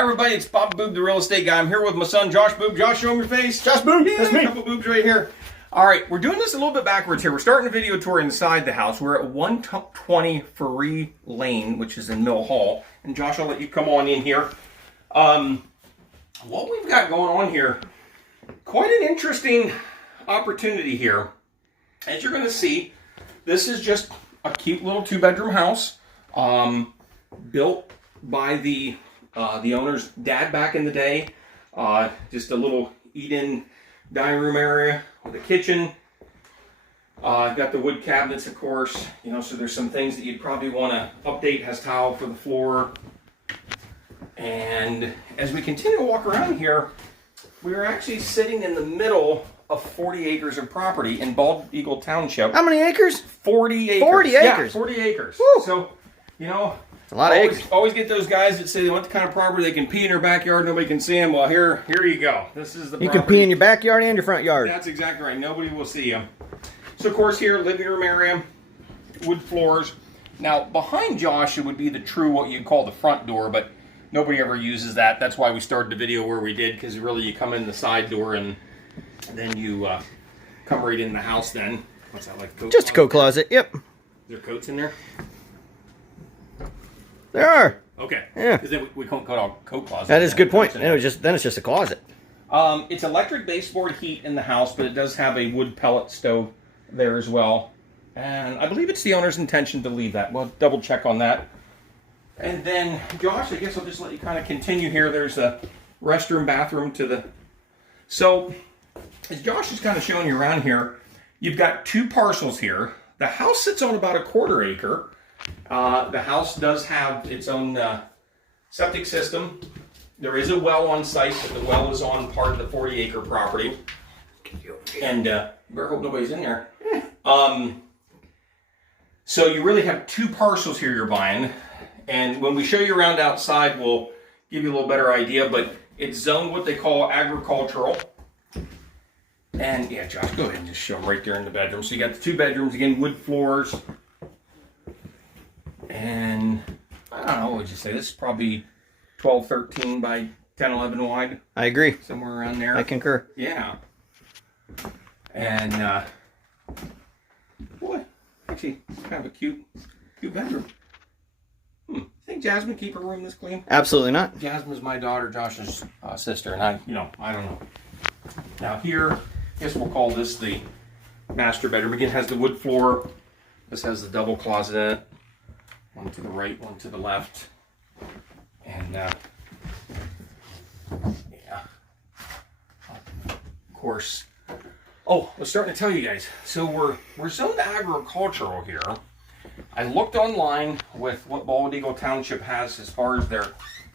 Everybody, it's Bob Boob, the real estate guy. I'm here with my son, Josh Boob. Josh, show him your face. Josh Boob, yeah, that's me. A couple boobs right here. All right, we're doing this a little bit backwards here. We're starting a video tour inside the house. We're at 120 Ferree Lane, which is in Mill Hall. And Josh, I'll let you come on in here. What we've got going on here, quite an interesting opportunity here. As you're going to see, this is just a cute little two-bedroom house built by the owner's dad back in the day. Just a little eat-in dining room area with a kitchen. Got the wood cabinets, of course. You know, so there's some things that you'd probably want to update. Has tile for the floor. And as we continue to walk around here, we are actually sitting in the middle of 40 acres of property in Bald Eagle Township. How many acres? 40 acres. 40 acres? Yeah, 40 acres. Woo. So, you know, a lot of acres. Always get those guys that say they want the kind of property they can pee in their backyard, nobody can see them. Well, here you go. This is the property. You can pee in your backyard and your front yard. That's exactly right. Nobody will see you. So, of course, here, living room area, wood floors. Now, behind Josh, it would be the true, what you'd call the front door, but nobody ever uses that. That's why we started the video where we did, because really you come in the side door and then you come right in the house then. What's that, like a coat? Just a coat closet, yep. Is there coats in there? There are. Okay. Yeah. Because then we can't call it coat closet. That is a good point. Then it's just a closet. It's electric baseboard heat in the house, but it does have a wood pellet stove there as well. And I believe it's the owner's intention to leave that. We'll double check on that. And then, Josh, I guess I'll just let you kind of continue here. There's a restroom, bathroom to the... So, as Josh is kind of showing you around here, you've got two parcels here. The house sits on about a 1/4 acre. The house does have its own septic system. There is a well on site, but the well is on part of the 40-acre property. And better hope nobody's in there. So you really have two parcels here you're buying. And when we show you around outside, we'll give you a little better idea. But it's zoned what they call agricultural. And yeah, Josh, go ahead and just show them right there in the bedroom. So you got the two bedrooms, again, wood floors. And I don't know, what would you say? This is probably 12, 13 by 10, 11 wide. I agree. Somewhere around there. I concur. Yeah. And, boy, actually, kind of a cute bedroom. Think Jasmine keep her room this clean? Absolutely not. Jasmine's my daughter, Josh's sister, and I don't know. Now here, I guess we'll call this the master bedroom. Again, it has the wood floor. This has the double closet in it. One to the right, one to the left. And, yeah. Of course. Oh, I was starting to tell you guys. So we're zoned agricultural here. I looked online with what Bald Eagle Township has as far as their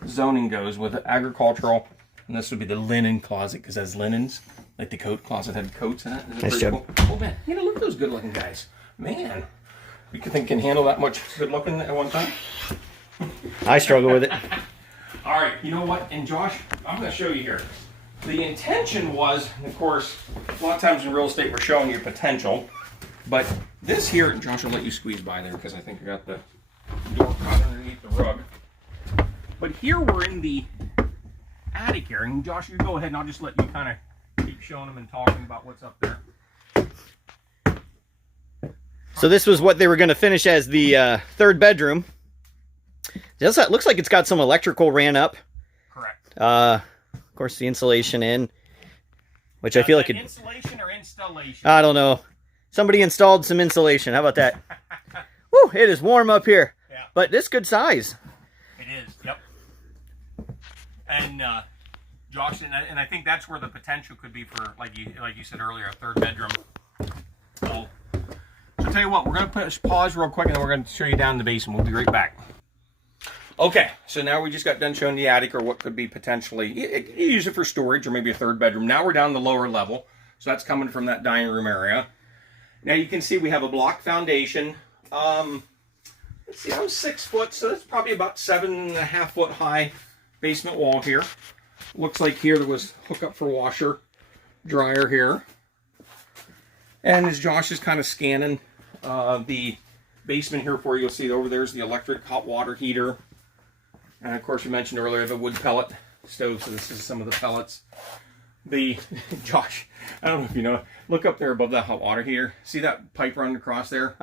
zoning goes with agricultural. And this would be the linen closet because it has linens. Like the coat closet had coats in it. Nice job. Cool? Oh, man. You know, look at those good looking guys. Man. You think can handle that much good looking at one time? I struggle with it. All right. You know what? And Josh, I'm going to show you here. The intention was, and of course, a lot of times in real estate we're showing you potential. But this here, and Josh will let you squeeze by there because I think I got the door caught underneath the rug. But here we're in the attic area. And Josh, you go ahead and I'll just let you kind of keep showing them and talking about what's up there. So this was what they were going to finish as the third bedroom. It looks like it's got some electrical ran up. Correct. Of course, the insulation in, which I feel like insulation or installation? I don't know. Somebody installed some insulation. How about that? Woo, it is warm up here. Yeah. But this good size. It is, yep. And Josh, and I think that's where the potential could be for, like you said earlier, a third bedroom. So I'll tell you what, we're going to pause real quick and then we're going to show you down the basement. We'll be right back. Okay, so now we just got done showing the attic or what could be potentially, you use it for storage or maybe a third bedroom. Now we're down the lower level. So that's coming from that dining room area. Now you can see we have a block foundation. Let's see, I'm 6 foot, so that's probably about 7.5 foot high basement wall here. Looks like here there was hookup for washer, dryer here. And as Josh is kind of scanning the basement here for you, you'll see over there's the electric hot water heater. And of course, we mentioned earlier the wood pellet stove. So this is some of the pellets. The Josh, I don't know if you know. Look up there above that hot water heater. See that pipe running across there?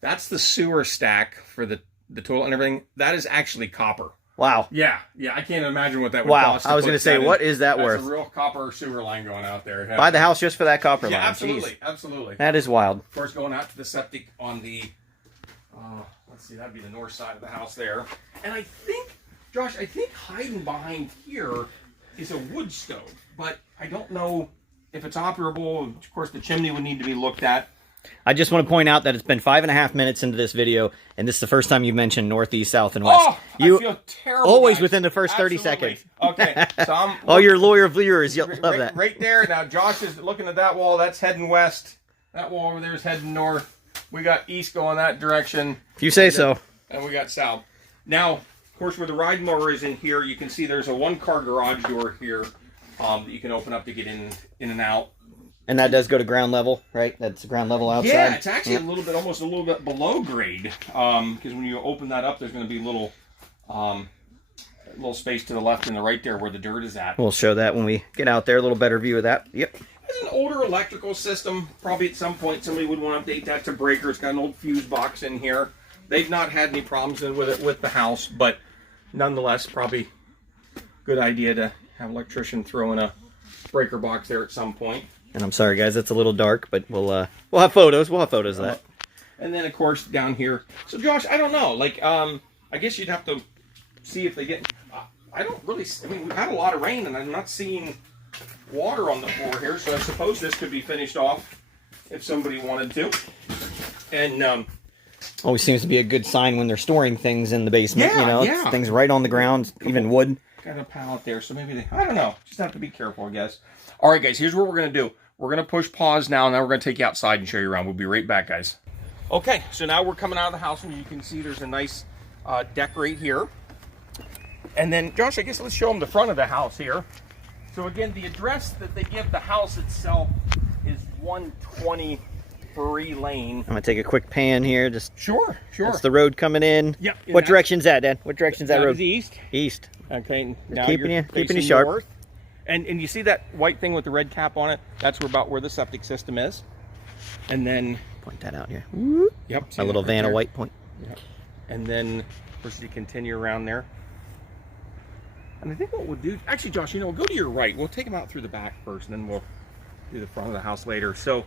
That's the sewer stack for the toilet and everything. That is actually copper. Wow. Yeah. I can't imagine what that would cost. I was going to say, what is that worth? That's a real copper sewer line going out there. Buy the house just for that copper line. Yeah, absolutely. Jeez. Absolutely. That is wild. Of course, going out to the septic on the, let's see, that'd be the north side of the house there. And I think, Josh, hiding behind here is a wood stove, but I don't know if it's operable. Of course, the chimney would need to be looked at. I just want to point out that it's been 5.5 minutes into this video, and this is the first time you've mentioned northeast, south, and west. Oh, I feel terrible. Always guys. within the first 30 Absolutely. seconds. Okay, so I'm... All your lawyer viewers, you'll love that. Right there. Now, Josh is looking at that wall. That's heading west. That wall over there is heading north. We got east going that direction. If you say so. And we got south. Now, of course, where the ride mower is in here, you can see there's a one-car garage door here that you can open up to get in and out. And that does go to ground level, right? That's ground level outside. Yeah, it's actually almost a little bit below grade. Because when you open that up, there's going to be a little space to the left and the right there where the dirt is at. We'll show that when we get out there. A little better view of that. Yep. It's an older electrical system. Probably at some point somebody would want to update that to breaker. It's got an old fuse box in here. They've not had any problems with it with the house, but nonetheless, probably good idea to have an electrician throw in a breaker box there at some point. And I'm sorry, guys, it's a little dark, but we'll have photos. We'll have photos of that. And then, of course, down here. So, Josh, I don't know. Like, I guess you'd have to see if they get. I don't really. I mean, we've had a lot of rain, and I'm not seeing water on the floor here. So I suppose this could be finished off if somebody wanted to. And always seems to be a good sign when they're storing things in the basement. Yeah, It's things right on the ground, even wood. Got a pallet there, so maybe I don't know. Just have to be careful, I guess. All right, guys. Here's what we're gonna do. We're going to push pause now, and then we're going to take you outside and show you around. We'll be right back, guys. Okay, so now we're coming out of the house, and you can see there's a nice deck right here. And then, Josh, I guess let's show them the front of the house here. So, again, the address that they give the house itself is 120 Ferree Lane. I'm going to take a quick pan here. Sure. That's the road coming in. Yep. What direction's that, Dad? What direction's that road? Is east. East. Okay. Now keeping you sharp. North. And you see that white thing with the red cap on it? That's about where the septic system is. And then... Point that out here. Yep. A little Vanna white point. Yep. And then, of course, you continue around there. And I think what we'll do... Actually, Josh, we'll go to your right. We'll take them out through the back first, and then we'll do the front of the house later. So,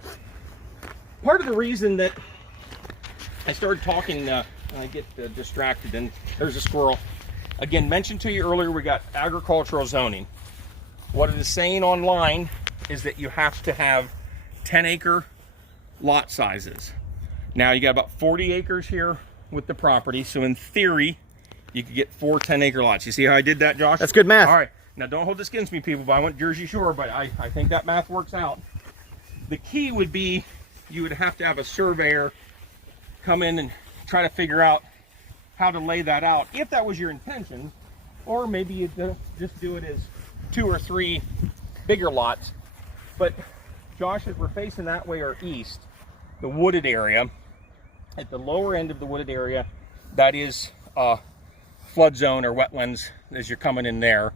part of the reason that I started talking... and I get distracted, and there's a squirrel. Again, mentioned to you earlier, we got agricultural zoning. What it is saying online is that you have to have 10-acre lot sizes. Now, you got about 40 acres here with the property, so in theory, you could get 4 10-acre lots. You see how I did that, Josh? That's good math. All right. Now, don't hold this against me, people, but I went Jersey Shore, but I think that math works out. The key would be you would have to have a surveyor come in and try to figure out how to lay that out, if that was your intention, or maybe you just do it as 2 or 3 bigger lots. But Josh, as we're facing that way or east, the wooded area, at the lower end of the wooded area, that is flood zone or wetlands as you're coming in there.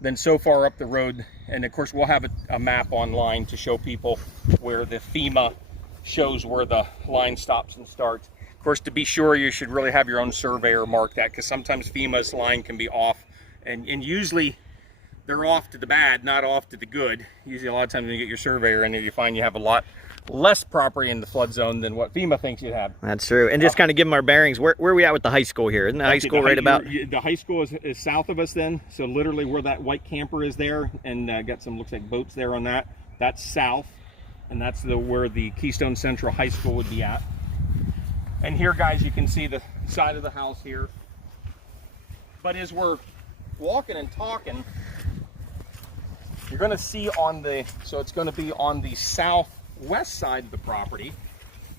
Then so far up the road, and of course we'll have a map online to show people where the FEMA shows where the line stops and starts. Of course, to be sure, you should really have your own surveyor mark that, because sometimes FEMA's line can be off, and usually they're off to the bad, not off to the good. Usually a lot of times when you get your surveyor in there, you find you have a lot less property in the flood zone than what FEMA thinks you have. That's true. And just kind of give them our bearings. Where are we at with the high school here? Isn't the high school right about? The high school is south of us then. So literally where that white camper is there, and got some, looks like boats there on that. That's south. And that's where the Keystone Central High School would be at. And here, guys, you can see the side of the house here. But as we're walking and talking, you're going to see on the, so it's going to be on the southwest side of the property.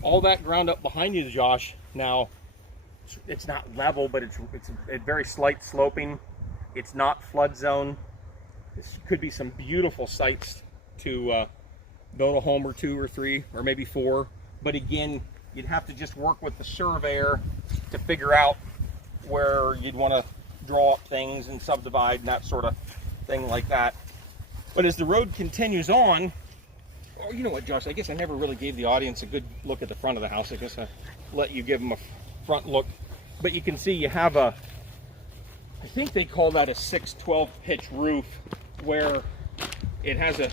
All that ground up behind you, Josh, now it's not level, but it's a very slight sloping. It's not flood zone. This could be some beautiful sites to build a home or 2 or 3 or maybe 4. But again, you'd have to just work with the surveyor to figure out where you'd want to draw up things and subdivide and that sort of thing like that. But as the road continues on, oh, you know what, Josh, I guess I never really gave the audience a good look at the front of the house. I guess I let you give them a front look. But you can see you have a, I think they call that a 6/12 pitch roof, where it has a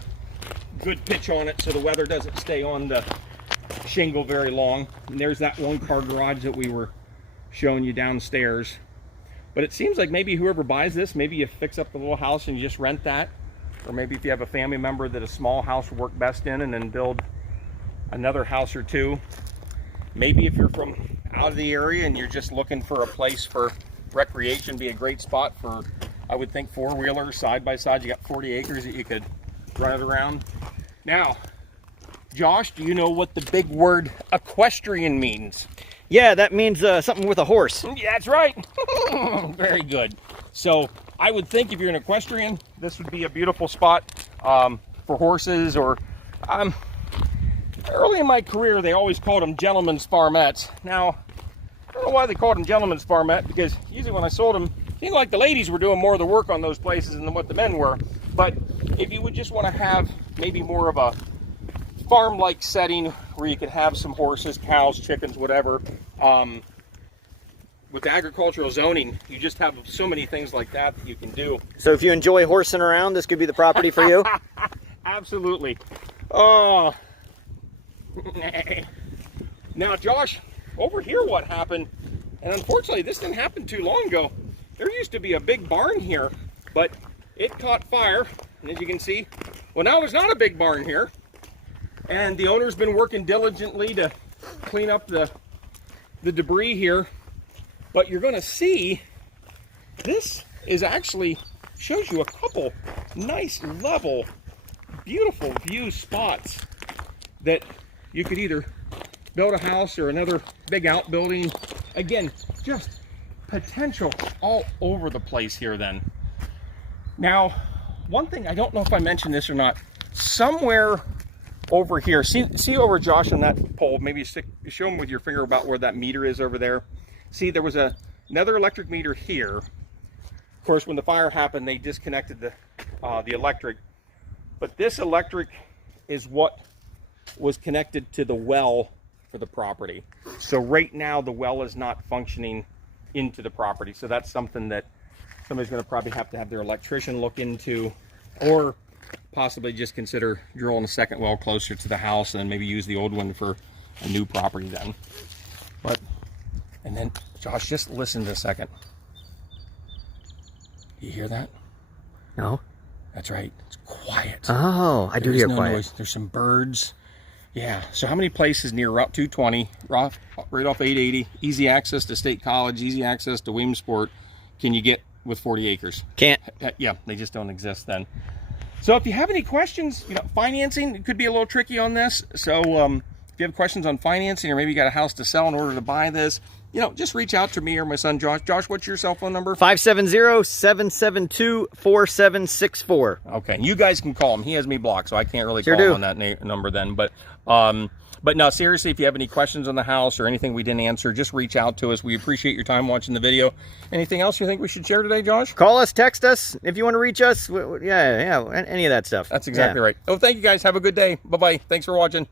good pitch on it so the weather doesn't stay on the shingle very long. And there's that one car garage that we were showing you downstairs. But it seems like maybe whoever buys this, maybe you fix up the little house and you just rent that. Or maybe if you have a family member that a small house would work best in, and then build another house or two. Maybe if you're from out of the area and you're just looking for a place for recreation, be a great spot for, I would think, four-wheelers, side-by-side. You got 40 acres that you could run it around. Now, Josh, do you know what the big word equestrian means? Yeah, that means something with a horse. Yeah, that's right. Very good. So I would think if you're an equestrian, this would be a beautiful spot for horses. Or early in my career, they always called them gentlemen's farmettes. Now, I don't know why they called them gentlemen's farmette, because usually when I sold them, it seemed like the ladies were doing more of the work on those places than what the men were. But if you would just want to have maybe more of a farm-like setting where you could have some horses, cows, chickens, whatever, with agricultural zoning, you just have so many things like that that you can do. So if you enjoy horsing around, this could be the property for you? Absolutely. Oh. Now, Josh, over here what happened, and unfortunately this didn't happen too long ago. There used to be a big barn here, but it caught fire, and as you can see, well, now there's not a big barn here, and the owner's been working diligently to clean up the debris here. But you're going to see this is actually shows you a couple nice, level, beautiful view spots that you could either build a house or another big outbuilding. Again, just potential all over the place here then. Now, one thing, I don't know if I mentioned this or not, somewhere over here, see over, Josh, on that pole, maybe show them with your finger about where that meter is over there. See, there was another electric meter here. Of course, when the fire happened, they disconnected the electric. But this electric is what was connected to the well for the property. So right now, the well is not functioning into the property. So that's something that somebody's going to probably have to have their electrician look into, or possibly just consider drilling a second well closer to the house and then maybe use the old one for a new property then. But, and then, Josh, just listen to a second. You hear that? No. That's right. It's quiet. Oh, I do hear quiet. Noise. There's some birds. Yeah. So how many places near Route 220, right off 880, easy access to State College, easy access to Williamsport, can you get with 40 acres? Can't. Yeah, they just don't exist then. So if you have any questions, financing, it could be a little tricky on this. So if you have questions on financing, or maybe you got a house to sell in order to buy this, just reach out to me or my son, Josh. Josh, what's your cell phone number? 570-772-4764. Okay, and you guys can call him. He has me blocked, so I can't really call him on that number then. But no, seriously, if you have any questions on the house or anything we didn't answer, just reach out to us. We appreciate your time watching the video. Anything else you think we should share today, Josh? Call us, text us if you want to reach us. Yeah, any of that stuff. That's exactly right. Oh, thank you guys. Have a good day. Bye-bye. Thanks for watching.